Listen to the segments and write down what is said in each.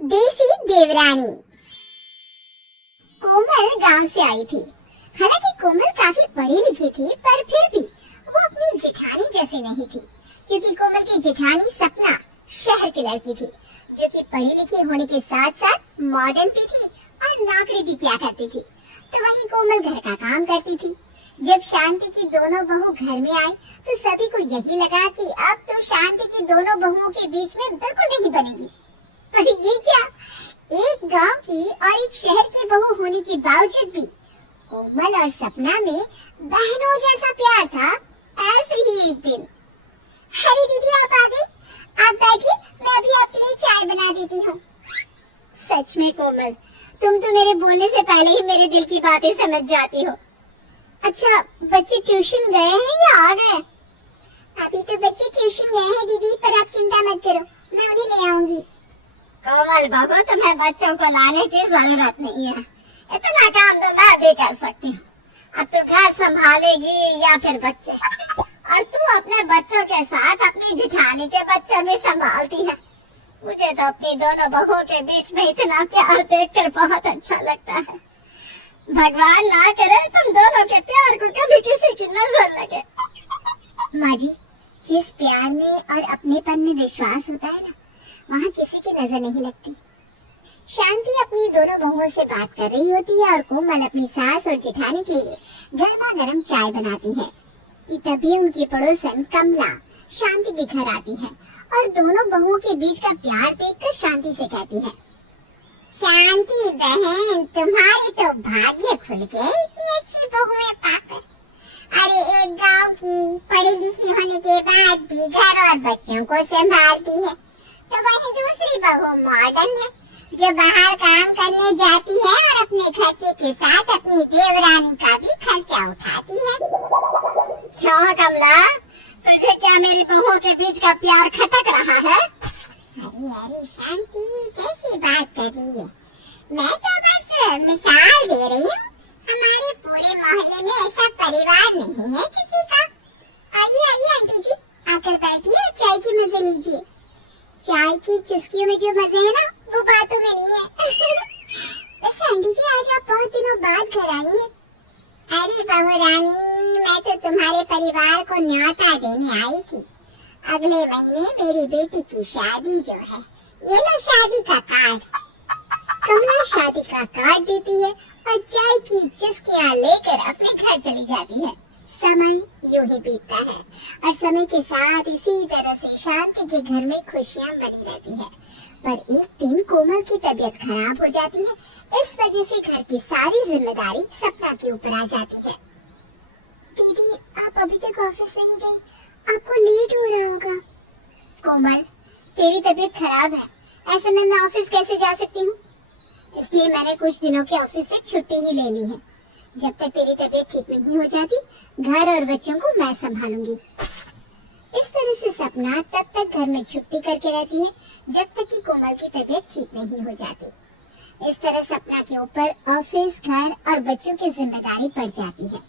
देसी देवरानी। कोमल गांव से आई थी। हालांकि कोमल काफी पढ़ी लिखी थी, पर फिर भी वो अपनी जेठानी जैसी नहीं थी, क्योंकि कोमल की जेठानी सपना शहर की लड़की थी, जो कि पढ़ी लिखी होने के साथ साथ मॉडर्न भी थी और नौकरी भी किया करती थी। तो वहीं कोमल घर का काम करती थी। जब शांति की दोनों बहू घर में आई तो सभी को यही लगा कि अब तो शांति की दोनों बहुओं के बीच में बिल्कुल नहीं बनेगी। अरे ये क्या, एक गांव की और एक शहर की बहू होने के बावजूद भी कोमल और सपना में बहनों जैसा प्यार था। ऐसे ही एक दिन, अरे दीदी आप आ गई, आप बैठिए, मैं अभी आपके लिए चाय बना देती हूँ। सच में कोमल, तुम तो मेरे बोलने से पहले ही मेरे दिल की बातें समझ जाती हो। अच्छा, बच्चे ट्यूशन गए हैं या आ गए? अभी तो बच्चे ट्यूशन गए हैं दीदी, पर आप चिंता मत करो, मैं उन्हें ले आऊंगी। कोमल बाबू, तुम्हें बच्चों को लाने की जरूरत नहीं है, इतना काम तो मैं भी कर सकती हूँ। अब तू घर संभालेगी या फिर बच्चे, और तू अपने बच्चों के साथ अपनी जेठानी के बच्चे भी संभालती है। मुझे तो अपनी दोनों बहुओं के बीच में इतना प्यार देखकर बहुत अच्छा लगता है। भगवान ना करे तुम दोनों के प्यार को कभी किसी की नजर लगे। माँ जी, जिस प्यार में और अपनेपन में विश्वास होता है ना, वहाँ किसी की नजर नहीं लगती। शांति अपनी दोनों बहुओं से बात कर रही होती है और कोमल अपनी सास और जेठानी के लिए गर्मा गर्म चाय बनाती है कि तभी उनकी पड़ोसन कमला शांति के घर आती है और दोनों बहुओं के बीच का प्यार देखकर शांति से कहती है, शांति बहन, तुम्हारे तो भाग्य खुल गए इतनी अच्छी बहुएं पाकर। अरे एक गांव की पढ़ी लिखी होने के बाद भी घर और बच्चों को संभालती है, तो वहीं दूसरी बहू मॉडर्न है, जो बाहर काम करने जाती है और अपने खर्चे के साथ अपनी देवरानी का भी खर्चा उठाती है। क्यों कमला, तुझे क्या मेरी बहुओं के बीच का प्यार खटक रहा है? अरे शांति, कैसी बात कर रही है? मैं तो बस मिसाल दे रही हूँ। हमारे पूरे मोहल्ले में ऐसा परिवार नहीं है किसी का। आइए आइए आंटी जी, आकर बैठिए और चाय की मजे लीजिए। चाय की चुस्कियों में जो मजे है ना, वो बातों में नहीं है। बस आंटी जी, आज आप बहुत दिनों बाद घर आई हैं। अरे बहू रानी, मैं तो तुम्हारे परिवार को न्योता देने आई थी। अगले महीने मेरी बेटी की शादी जो है, ये लो शादी का कार्ड। कमला शादी का कार्ड देती है और चाय की चुस्कियां लेकर अपने घर चली जाती है। समय यूं ही बीतता है और समय के साथ इसी तरह से शांति के घर में खुशियां बनी रहती है। पर एक दिन कोमल की तबीयत खराब हो जाती है, इस वजह से घर की सारी जिम्मेदारी सपना के ऊपर आ जाती है। दीदी, आप अभी तक ऑफिस नहीं गई, आपको लेट हो रहा होगा। कोमल, तेरी तबीयत खराब है, ऐसे में मैं ऑफिस कैसे जा सकती हूँ? इसलिए मैंने कुछ दिनों के ऑफिस से छुट्टी ही ले ली है। जब तक तेरी तबीयत ठीक नहीं हो जाती, घर और बच्चों को मैं संभालूंगी। इस तरह से सपना तब तक घर में छुट्टी करके रहती है जब तक कि कोमल की तबीयत ठीक नहीं हो जाती। इस तरह सपना के ऊपर ऑफिस, घर और बच्चों की जिम्मेदारी पड़ जाती है।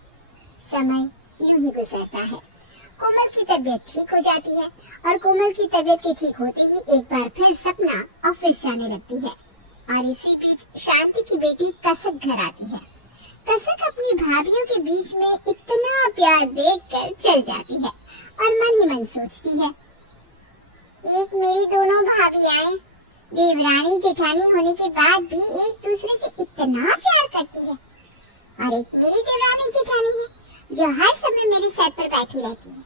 समय यूं ही गुजरता है। कोमल की तबीयत ठीक हो जाती है और कोमल की तबीयत के ठीक होते ही एक बार फिर सपना ऑफिस जाने लगती है। और इसी बीच शांति की बेटी कसक घर आती है। कसक अपनी भाभीयों के बीच में इतना प्यार देखकर चल जाती है और मन ही मन सोचती है, एक मेरी दोनों भाभियां देवरानी जेठानी होने के बाद भी एक दूसरे से इतना प्यार करती है, और एक मेरी देवरानी जेठानी है जो हर समय मेरे सर पर बैठी रहती है।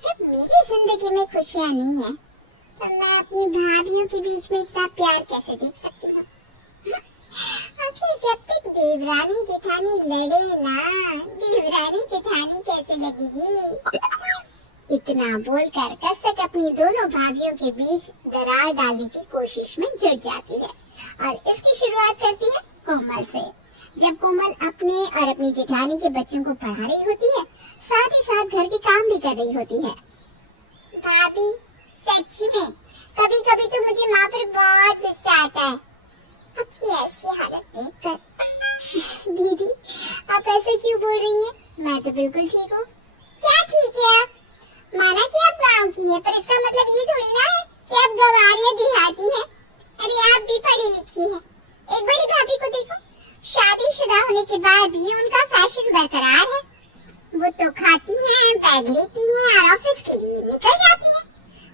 जब मेरी जिंदगी में खुशियां नहीं है, तो मैं अपनी भाभियों के बीच में इतना प्यार कैसे देख सकती हूँ? आखिर जब तक देवरानी जेठानी लड़े ना, देवरानी जेठानी कैसे लगेगी? इतना बोलकर कसक अपनी दोनों भाभियों के बीच दरार डालने की कोशिश में जुट जाती है और इसकी शुरुआत करती है कोमल से। जब कोमल अपने और अपनी जेठानी के बच्चों को पढ़ा रही होती है, साथ ही साथ घर के काम भी कर रही होती है। भाभी, सच में कभी कभी तो मुझे माँ पर बहुत गुस्सा आता है, आपकी ऐसी हालत देखकर। दीदी, आप ऐसे क्यों बोल रही हैं? मैं तो बिल्कुल ठीक हूँ। क्या ठीक है? माना कि आप गांव की है, पर इसका मतलब ये थोड़ी ना है कि आप गंवारिया देहाती हैं। अरे आप भी पढ़ी रखी है। एक बड़ी भाभी को देखो, शादीशुदा होने के बाद भी उनका फैशन बरकरार है। वो तो खाती हैं, बैग लेती हैं और ऑफिस के लिए निकल जाती हैं।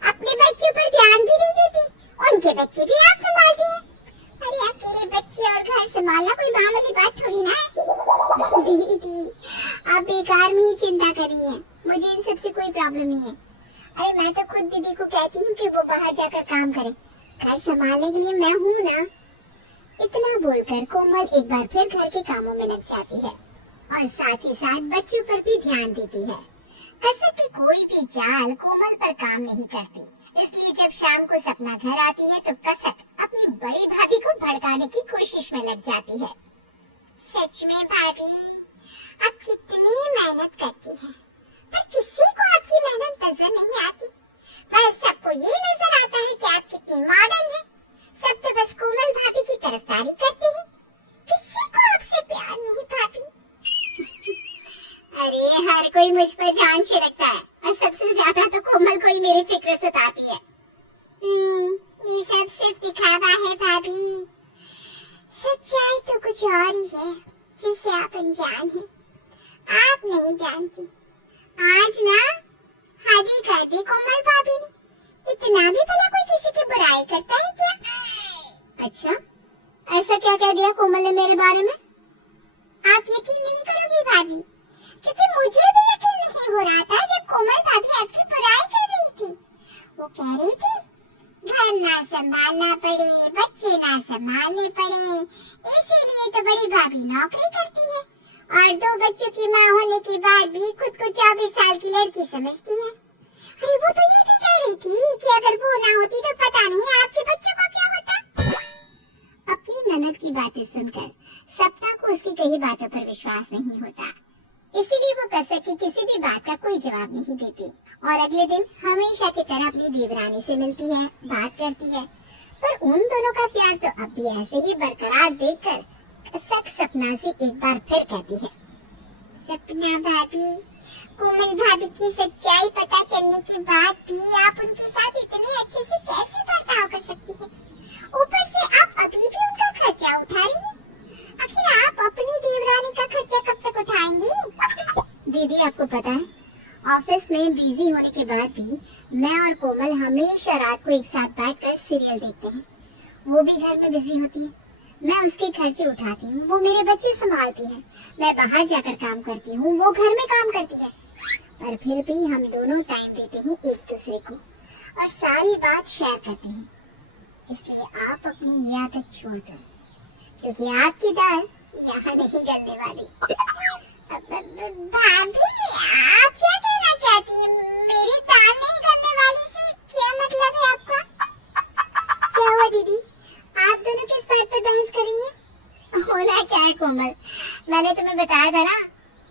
अपने बच्चों पर ध्यान भी नहीं देती, उनके बच्चे भी आप संभालती हैं। अरे अकेले बच्चे और घर संभालना कोई मामूली बात थोड़ी ना है। दीदी, आप बेकार में ही चिंता कर रही हैं, मुझे इन सबसे कोई प्रॉब्लम नहीं है। अरे मैं तो खुद दीदी को कहती हूँ कि वो बाहर जाकर काम करे, घर संभालने के लिए मैं हूँ ना। इतना बोलकर कोमल एक बार फिर घर के कामों में लग जाती है और साथ ही साथ बच्चों पर भी ध्यान देती है। कसक की कोई भी चाल कोमल पर काम नहीं करती, इसलिए जब शाम को सपना घर आती है तो कसक अपनी बड़ी भाभी को भड़काने की कोशिश में लग जाती है। सच में भाभी, आप कितनी मेहनत करती हैं, पर किसी को आपकी मेहनत नजर नहीं आती। बस सबको ये नजर आता है कि आप कितनी मॉडर्न हैं। सब तो बस कोमल भाभी की तरफदारी करते हैं, किसी को आपसे प्यार नहीं भाभी। अरे हर कोई मुझ पर जान छिड़कता है और सबसे ज्यादा तो कोमल को ही मेरी फिक्र सताती है। ये सब सिर्फ दिखावा है भाभी, सच्चाई तो कुछ और ही है जिससे आप अनजान हैं। आप नहीं जानती, आज ना हद ही कर दी कोमल भाभी ने। इतना भी भला कोई किसी की बुराई करता है क्या? अच्छा, ऐसा क्या कह दिया कोमल ने मेरे बारे में? आप यकीन नहीं करोगी भाभी, क्योंकि मुझे भी यकीन नहीं हो रहा था जब कोमल भाभी आपकी बुराई कर रही थी। वो कह रही थी घर ना संभालना पड़े, बच्चे ना संभालने पड़े, इसीलिए तो बड़ी भाभी नौकरी करती है और 2 बच्चों की माँ होने के बाद भी खुद को 24 साल की लड़की समझती है। अरे वो तो ये भी कह रही थी कि अगर वो ना होती तो पता नहीं आपके बच्चों को क्या होता। अपनी ननद की बातें सुनकर सपना को उसकी कही बातों पर विश्वास नहीं होता, इसीलिए वो कसक की किसी भी बात का कोई जवाब नहीं देती और अगले दिन हमेशा की तरह अपनी देवरानी से मिलती है, बात करती है। पर उन दोनों का प्यार तो अब भी ऐसे ही बरकरार देखकर कसक सपना से एक बार फिर कहती है, सपना भाभी, कोमल भाभी की सच्चाई पता चलने के बाद भी आप उनके साथ इतने अच्छे से कैसे बर्ताव कर सकती हैं? ऊपर से आप अभी भी उनका खर्चा उठा रही हैं। आखिर आप अपनी देवरानी का खर्चा कब तक उठाएंगी? दीदी, आपको पता है, ऑफिस में बिजी होने के बाद भी मैं और कोमल हमेशा रात को एक साथ बैठकर सीरियल देखते हैं। वो भी घर में बिजी होती है, मैं उसके खर्चे उठाती हूँ, वो मेरे बच्चे संभालती है। मैं बाहर जाकर काम करती हूँ, वो घर में काम करती है। पर फिर भी हम दोनों टाइम देते हैं एक दूसरे को और सारी बात शेयर करते हैं। इसलिए आप अपनी ये आदत छोड़ दो, क्योंकि आपकी दाल यहाँ नहीं गलने वाली। भाभी, आप क्या कहना चाहती हैं? मेरी दाल नहीं गलने वाली से क्या मतलब है आपका? क्या हुआ दीदी, आप दोनों किस बात पर बहस कर रही हैं? होना क्या है कोमल, मैंने तुम्हें बताया था ना,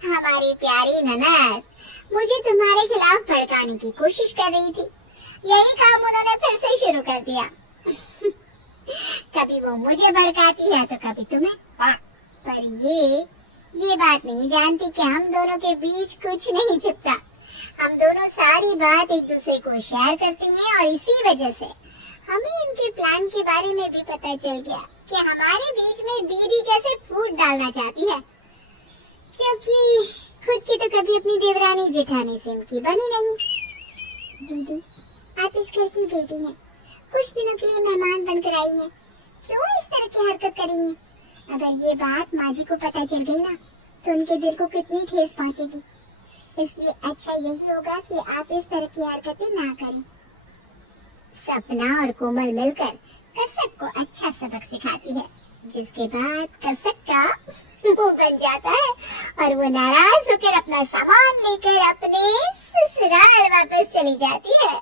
हमारी प्यारी ननद मुझे तुम्हारे खिलाफ भड़काने की कोशिश कर रही थी। यही काम उन्होंने फिर से शुरू कर दिया। कभी वो मुझे भड़काती है तो कभी तुम्हें। पर ये बात नहीं जानती कि हम दोनों के बीच कुछ नहीं छिपता। हम दोनों सारी बात एक दूसरे को शेयर करते हैं और इसी वजह से हमें इनके प्लान के बारे में भी पता चल गया कि हमारे बीच में दीदी कैसे फूट डालना चाहती है, क्योंकि खुद की तो कभी अपनी देवरानी जेठानी से इनकी बनी नहीं। दीदी, आप इस घर की बेटी हैं, कुछ दिनों के लिए मेहमान बनकर आई हैं, क्यों इस तरह की हरकत कर रही हैं? अगर ये बात माँ जी को पता चल गई ना तो उनके दिल को कितनी ठेस पहुँचेगी। इसलिए अच्छा यही होगा कि आप इस तरह की हरकतें ना करें। सपना और कोमल मिलकर कसक को अच्छा सबक सिखाती है, जिसके बाद कसक का वो बन जाता है और वो नाराज होकर अपना सामान लेकर अपने ससुराल वापस चली जाती है।